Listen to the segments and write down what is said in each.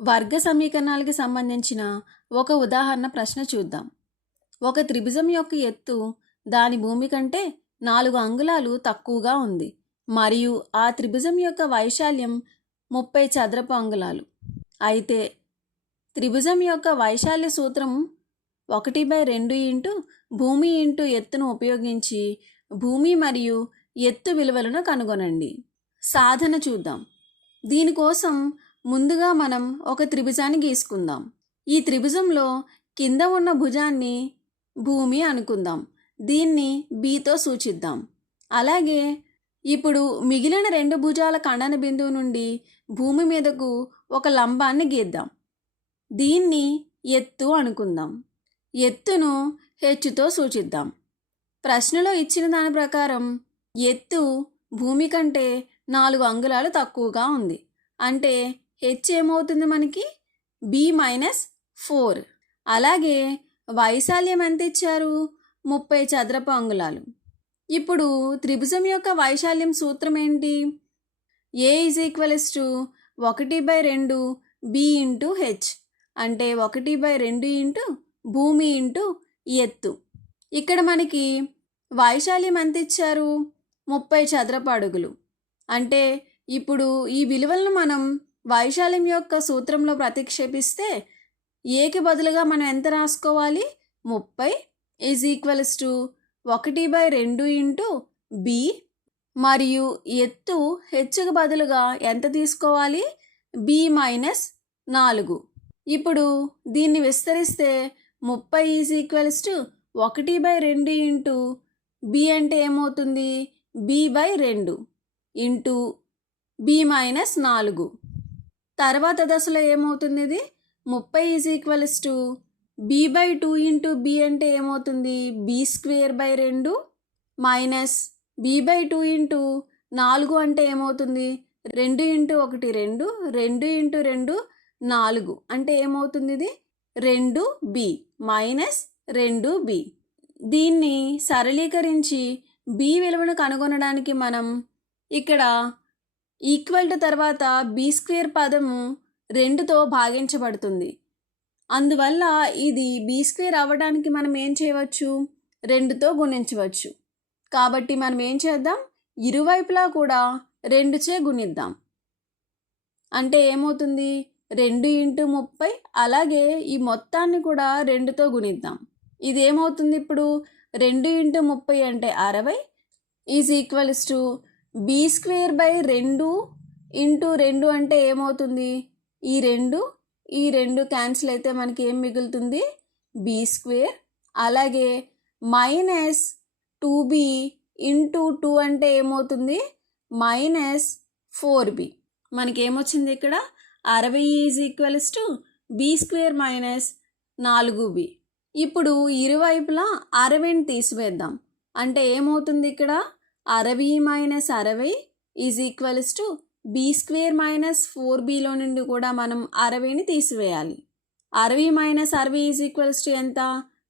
వర్గ సమీకరణాలకి సంబంధించిన ఒక ఉదాహరణ ప్రశ్న చూద్దాం. ఒక త్రిభుజం యొక్క ఎత్తు దాని భూమి కంటే 4 అంగుళాలు తక్కువగా ఉంది మరియు ఆ త్రిభుజం యొక్క వైశాల్యం 30 చదరపు అంగుళాలు. అయితే త్రిభుజం యొక్క వైశాల్య సూత్రం 1/2 ఇంటూ భూమి ఇంటూ ఎత్తును ఉపయోగించి భూమి మరియు ఎత్తు విలువలను కనుగొనండి. సాధన చూద్దాం. దీనికోసం ముందుగా మనం ఒక త్రిభుజాన్ని గీసుకుందాం. ఈ త్రిభుజంలో కింద ఉన్న భుజాన్ని భూమి అనుకుందాం. దీన్ని బితో సూచిద్దాం. అలాగే ఇప్పుడు మిగిలిన 2 భుజాల ఖండన బిందువు నుండి భూమి మీదకు ఒక లంబాన్ని గీద్దాం. దీన్ని ఎత్తు అనుకుందాం. ఎత్తును హెచ్తో సూచిద్దాం. ప్రశ్నలో ఇచ్చిన దాని ప్రకారం ఎత్తు భూమి కంటే 4 అంగుళాలు తక్కువగా ఉంది. అంటే హెచ్ ఏమవుతుంది మనకి? b-4. అలాగే వైశాల్యం ఎంత ఇచ్చారు? 30 చదరపు అంగుళాలు. ఇప్పుడు త్రిభుజం యొక్క వైశాల్యం సూత్రం ఏంటి? a = 1/2 b ఇంటూ హెచ్, అంటే 1/2 ఇంటూ భూమి ఇంటూ ఎత్తు. ఇక్కడ మనకి వైశాల్యం ఎంత ఇచ్చారు? 30 చదరపు అడుగులు. అంటే ఇప్పుడు ఈ విలువలను మనం వైశాల్యం యొక్క సూత్రంలో ప్రతిక్షేపిస్తే ఏకి బదులుగా మనం ఎంత రాసుకోవాలి? 30 = 1/2 ఇంటూ బి మరియు ఎత్తు హెచ్కు బదులుగా ఎంత తీసుకోవాలి? b-4. ఇప్పుడు దీన్ని విస్తరిస్తే 30 = 1/2 ఇంటూ బి అంటే ఏమవుతుంది? b/2 into b-4. తర్వాత దశలో ఏమవుతుంది? ఇది 30 = b/2 ఇంటూ బి అంటే ఏమవుతుంది? b² మైనస్ b/2 ఇంటూ 4 అంటే ఏమవుతుంది? 2 ఇంటూ 1 2, 2 ఇంటూ 2 4 అంటే ఏమవుతుంది? ఇది 2b మైనస్ 2b. దీన్ని సరళీకరించి b విలువను కనుగొనడానికి మనం ఇక్కడ ఈక్వల్ టు తర్వాత b² పదము 2తో భాగించబడుతుంది. అందువల్ల ఇది b² అవ్వడానికి మనం ఏం చేయవచ్చు? 2తో గుణించవచ్చు. కాబట్టి మనం ఏం చేద్దాం? ఇరువైపులా కూడా 2చే గుణిద్దాం. అంటే ఏమవుతుంది? 2 ఇంటూ 30. అలాగే ఈ మొత్తాన్ని కూడా 2తో గుణిద్దాం. ఇది ఏమవుతుంది ఇప్పుడు? 2 ఇంటూ 30 అంటే 60 = b² ఇంటూ 2 అంటే ఏమవుతుంది? ఈ 2 క్యాన్సిల్ అయితే మనకి ఏం మిగులుతుంది? b². అలాగే మైనస్ 2b ఇంటూ 2 అంటే ఏమవుతుంది? -4b. మనకి ఏమొచ్చింది ఇక్కడ? 60 = b² - 4b. ఇప్పుడు ఇరువైపులా 60ని తీసివేద్దాం. అంటే ఏమవుతుంది ఇక్కడ? 60 - 60 b² - 4bలో నుండి కూడా మనం 60ని తీసివేయాలి. 60 - 60 ఎంత?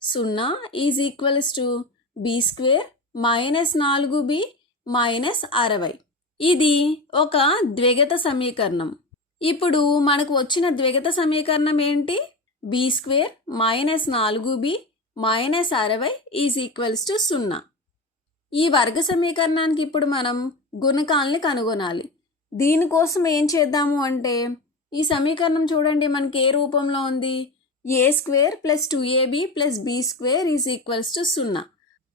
0 b² - 4b - 60. ఇది ఒక ద్విఘాత సమీకరణం. ఇప్పుడు మనకు వచ్చిన ద్విఘాత సమీకరణం ఏంటి? b² - 4b - 60 = 0. ఈ వర్గ సమీకరణానికి ఇప్పుడు మనం గుణకాల్ని కనుగొనాలి. దీనికోసం ఏం చేద్దాము అంటే, ఈ సమీకరణం చూడండి మనకి ఏ రూపంలో ఉంది? a² + 2ab + b² = 0.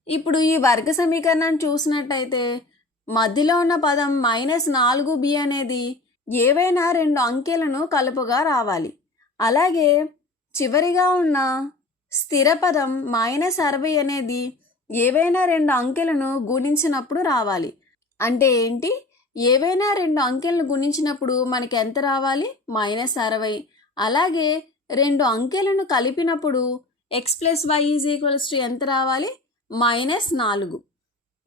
ఇప్పుడు ఈ వర్గ సమీకరణాన్ని చూసినట్టయితే మధ్యలో ఉన్న పదం -4b అనేది ఏవైనా 2 అంకెలను కలుపుగా రావాలి. అలాగే చివరిగా ఉన్న స్థిర పదం -60 అనేది ఏవైనా 2 అంకెలను గుణించినప్పుడు రావాలి. అంటే ఏంటి? ఏవైనా 2 అంకెలను గుణించినప్పుడు మనకి ఎంత రావాలి? -60. అలాగే 2 అంకెలను కలిపినప్పుడు x + y = ఎంత రావాలి? -4.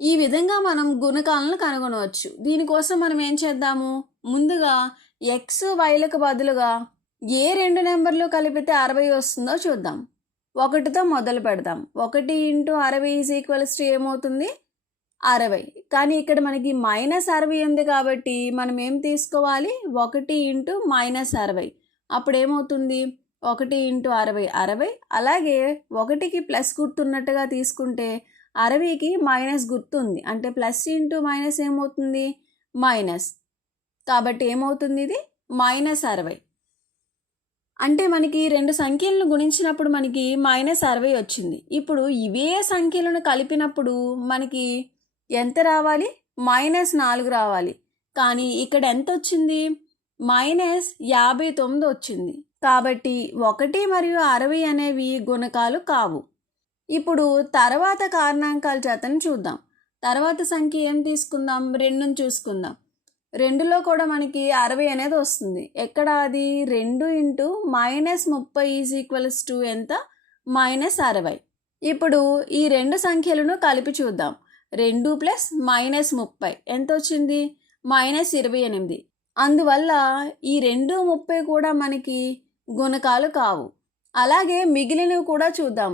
ఈ విధంగా మనం గుణకాలను కనుగొనవచ్చు. దీనికోసం మనం ఏం చేద్దాము? ముందుగా x, yలకు బదులుగా ఏ 2 నెంబర్లు కలిపితే 60 వస్తుందో చూద్దాం. 1తో మొదలు పెడదాం. 1 × 60 ఏమవుతుంది? 60. కానీ ఇక్కడ మనకి -60 ఉంది కాబట్టి మనం ఏం తీసుకోవాలి? 1 × -60. అప్పుడు ఏమవుతుంది 1 ఇంటూ 60 60, అలాగే 1కి ప్లస్ గుర్తున్నట్టుగా తీసుకుంటే 60కి మైనస్ గుర్తుంది, అంటే ప్లస్ ఇంటూ మైనస్ ఏమవుతుంది మైనస్, కాబట్టి ఏమవుతుంది ఇది -60. అంటే మనకి రెండు సంఖ్యలను గుణించినప్పుడు మనకి -60 వచ్చింది. ఇప్పుడు ఇవే సంఖ్యలను కలిపినప్పుడు మనకి ఎంత రావాలి -4 రావాలి, కానీ ఇక్కడ ఎంత వచ్చింది -59 వచ్చింది. కాబట్టి 1 మరియు 60 అనేవి గుణకాలు కావు. ఇప్పుడు తర్వాత కారణాంకాల జతను చూద్దాం. తర్వాత సంఖ్య ఏం తీసుకుందాం, 2ని చూసుకుందాం. 2లో కూడా మనకి 60 అనేది వస్తుంది. ఎక్కడ అది 2 ఇంటూ -30 ఎంత -60. ఇప్పుడు ఈ రెండు సంఖ్యలను కలిపి చూద్దాం. 2 ప్లస్ -30 ఎంత వచ్చింది -28. అందువల్ల ఈ 2 30 కూడా మనకి గుణకాలు కావు. అలాగే మిగిలినవి కూడా చూద్దాం.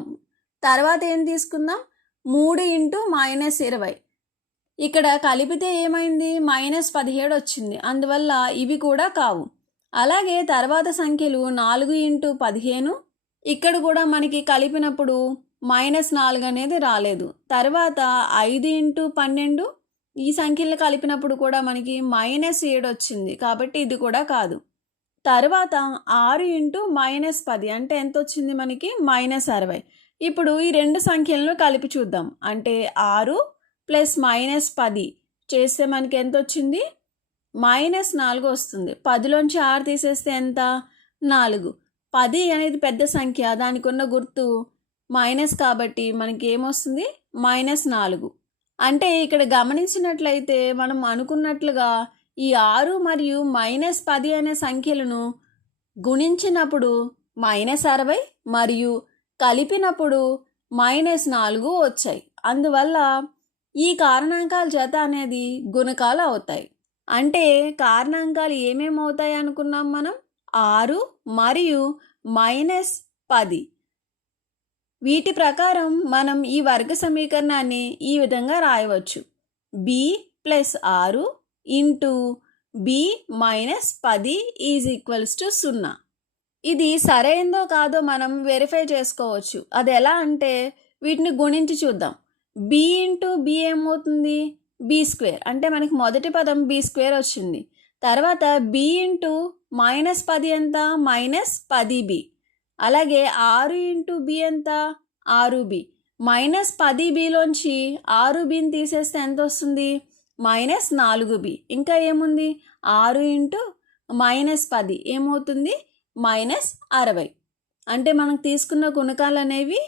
తర్వాత ఏం తీసుకుందాం, 3 ఇంటూ -20. ఇక్కడ కలిపితే ఏమైంది -17 వచ్చింది, అందువల్ల ఇవి కూడా కావు. అలాగే తర్వాత సంఖ్యలు 4 ఇంటూ 15, ఇక్కడ కూడా మనకి కలిపినప్పుడు -4 అనేది రాలేదు. తర్వాత 5 ఇంటూ 12, ఈ సంఖ్యలు కలిపినప్పుడు కూడా మనకి -7 వచ్చింది, కాబట్టి ఇది కూడా కాదు. తర్వాత 6 ఇంటూ -10 అంటే ఎంత వచ్చింది మనకి -60. ఇప్పుడు ఈ రెండు సంఖ్యలను కలిపి చూద్దాం. అంటే 6 ప్లస్ -10 చేస్తే మనకి ఎంత వచ్చింది -4 వస్తుంది. 10లోంచి 6 తీసేస్తే ఎంత 4. 10 అనేది పెద్ద సంఖ్య, దానికి ఉన్న గుర్తు మైనస్, కాబట్టి మనకి ఏమొస్తుంది -4. అంటే ఇక్కడ గమనించినట్లయితే మనం అనుకున్నట్లుగా ఈ 6 మరియు -10 అనే సంఖ్యలను గుణించినప్పుడు -60 మరియు కలిపినప్పుడు -4 వచ్చాయి. అందువల్ల ఈ కారణాంకాల జత అనేది గుణకాలు అవుతాయి. అంటే కారణాంకాలు ఏమేమవుతాయి అనుకున్నాం మనం, 6 మరియు -10. వీటి ప్రకారం మనం ఈ వర్గ సమీకరణాన్ని ఈ విధంగా రాయవచ్చు. b + 6 into b - 10 = 0. ఇది సరైందో కాదో మనం వెరిఫై చేసుకోవచ్చు. అది ఎలా అంటే వీటిని గుణించి చూద్దాం. b ఇంటూ b ఏమవుతుంది b², అంటే మనకి మొదటి పదం b² వచ్చింది. తర్వాత b ఇంటూ -10 ఎంత -10b. అలాగే 6 ఇంటూ b ఎంత 6b. -10bలోంచి 6bని తీసేస్తే ఎంత వస్తుంది -4b. ఇంకా ఏముంది 6 ఇంటూ -10 ఏమవుతుంది -60. అంటే మనకు తీసుకున్న గుణకాలు అనేవి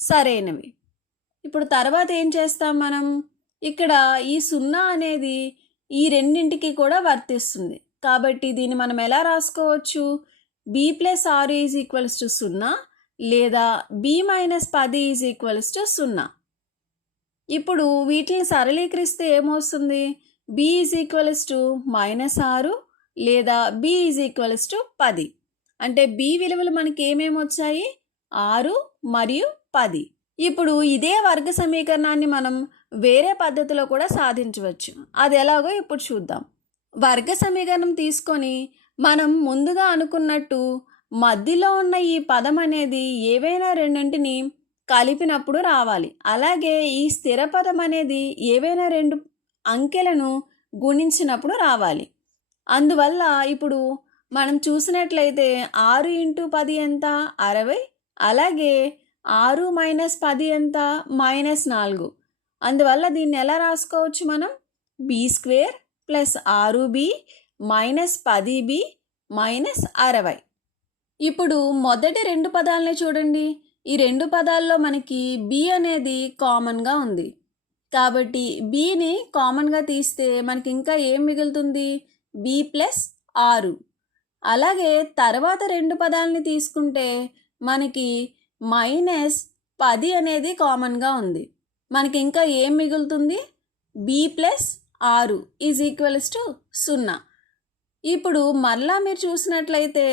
సరైనవి. ఇప్పుడు తర్వాత ఏం చేస్తాం మనం, ఇక్కడ ఈ 0 అనేది ఈ రెండింటికి కూడా వర్తిస్తుంది. కాబట్టి దీన్ని మనం ఎలా రాసుకోవచ్చు, b + 6 = 0 లేదా b - 10 = 0. ఇప్పుడు వీటిని సరళీకరిస్తే ఏమొస్తుంది, b -6 లేదా b 10. అంటే b విలువలు మనకి ఏమేమి వచ్చాయి 6 మరియు 10. ఇప్పుడు ఇదే వర్గ సమీకరణాన్ని మనం వేరే పద్ధతిలో కూడా సాధించవచ్చు. అది ఎలాగో ఇప్పుడు చూద్దాం. వర్గ సమీకరణం తీసుకొని మనం ముందుగా అనుకున్నట్టు మధ్యలో ఉన్న ఈ పదం అనేది ఏవైనా రెండింటిని కలిపినప్పుడు రావాలి. అలాగే ఈ స్థిర పదం అనేది ఏవైనా రెండు అంకెలను గుణించినప్పుడు రావాలి. అందువల్ల ఇప్పుడు మనం చూసినట్లయితే 6 ఇంటూ 10 ఎంత 60. అలాగే 6 - 10 ఎంత -4. అందువల్ల దీన్ని ఎలా రాసుకోవచ్చు మనం, b² + 6b - 10b - 60. ఇప్పుడు మొదటి రెండు పదాలని చూడండి. ఈ రెండు పదాల్లో మనకి b అనేది కామన్గా ఉంది. కాబట్టి bని కామన్గా తీస్తే మనకి ఇంకా ఏం మిగులుతుంది b + 6. అలాగే తర్వాత రెండు పదాలని తీసుకుంటే మనకి -10 అనేది కామన్గా ఉంది. మనకి ఇంకా ఏం మిగులుతుంది b + 6 = 0. ఇప్పుడు మరలా మీరు చూసినట్లయితే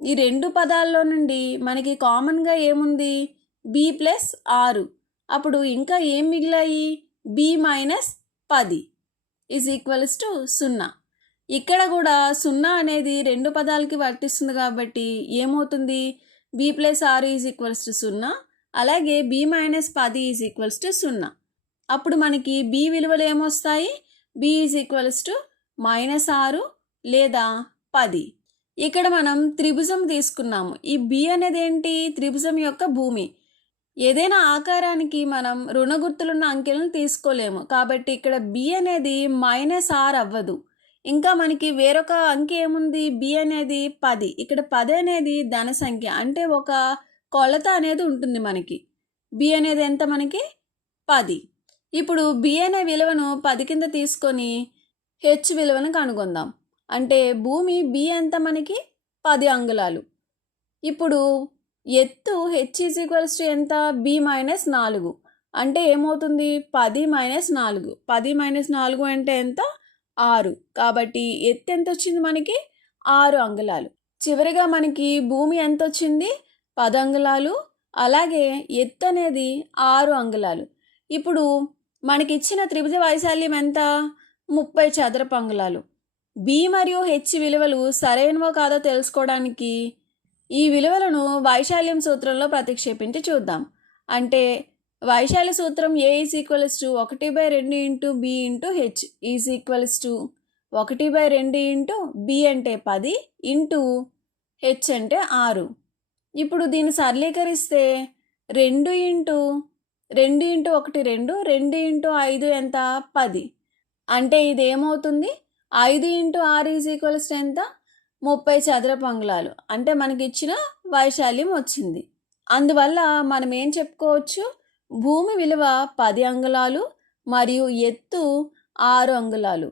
ఈ రెండు పదాల్లో నుండి మనకి కామన్గా ఏముంది b + 6. అప్పుడు ఇంకా ఏం మిగిలాయి b - 10 = 0. ఇక్కడ కూడా 0 అనేది రెండు పదాలకి వర్తిస్తుంది కాబట్టి ఏమవుతుంది? b + 6 = 0, అలాగే b - 10 = 0. అప్పుడు మనకి b విలువలు ఏమొస్తాయి? b -6 లేదా 10. ఇక్కడ మనం త్రిభుజం తీసుకున్నాము. ఈ b అనేది ఏంటి? త్రిభుజం యొక్క భూమి. ఏదైనా ఆకారానికి మనం రుణ గుర్తులున్న అంకెలను తీసుకోలేము కాబట్టి ఇక్కడ b అనేది -6 అవ్వదు. ఇంకా మనకి వేరొక అంకె ఏముంది? b అనేది 10. ఇక్కడ 10 అనేది ధన సంఖ్య, అంటే ఒక కొలత అనేది ఉంటుంది మనకి. b అనేది ఎంత మనకి? 10. ఇప్పుడు b అనే విలువను 10 కింద తీసుకొని h విలువను కనుగొందాం. అంటే భూమి b ఎంత మనకి? 10 అంగుళాలు. ఇప్పుడు ఎత్తు h ఎంత? b - 4. అంటే ఏమవుతుంది? 10 - 4. 10 - 4 అంటే ఎంత? 6. కాబట్టి ఎత్తు ఎంత వచ్చింది మనకి? 6 అంగుళాలు. చివరిగా మనకి భూమి ఎంత వచ్చింది? 10 అంగుళాలు. అలాగే ఎత్తు అనేది 6 అంగుళాలు. ఇప్పుడు మనకిచ్చిన త్రిభుజ వైశాల్యం ఎంత? 30 చదరపు అంగుళాలు. b మరియు h విలువలు సరైనవో కాదో తెలుసుకోవడానికి ఈ విలువలను వైశాల్యం సూత్రంలో ప్రతిక్షేపించి చూద్దాం. అంటే వైశాల్య సూత్రం a = 1/2 b × h = 1/2 b అంటే 10 h అంటే 6. ఇప్పుడు దీన్ని సరళీకరిస్తే 2 × 1 2 2 × 5 ఎంత? 10. అంటే ఇది ఏమవుతుంది? 5 × 6 ఎంత? 30 చదరపు అంగుళాలు. అంటే మనకి ఇచ్చిన వైశాల్యం వచ్చింది. అందువల్ల మనం ఏం చెప్పుకోవచ్చు? భూమి విలువ 10 అంగుళాలు మరియు ఎత్తు 6 అంగుళాలు.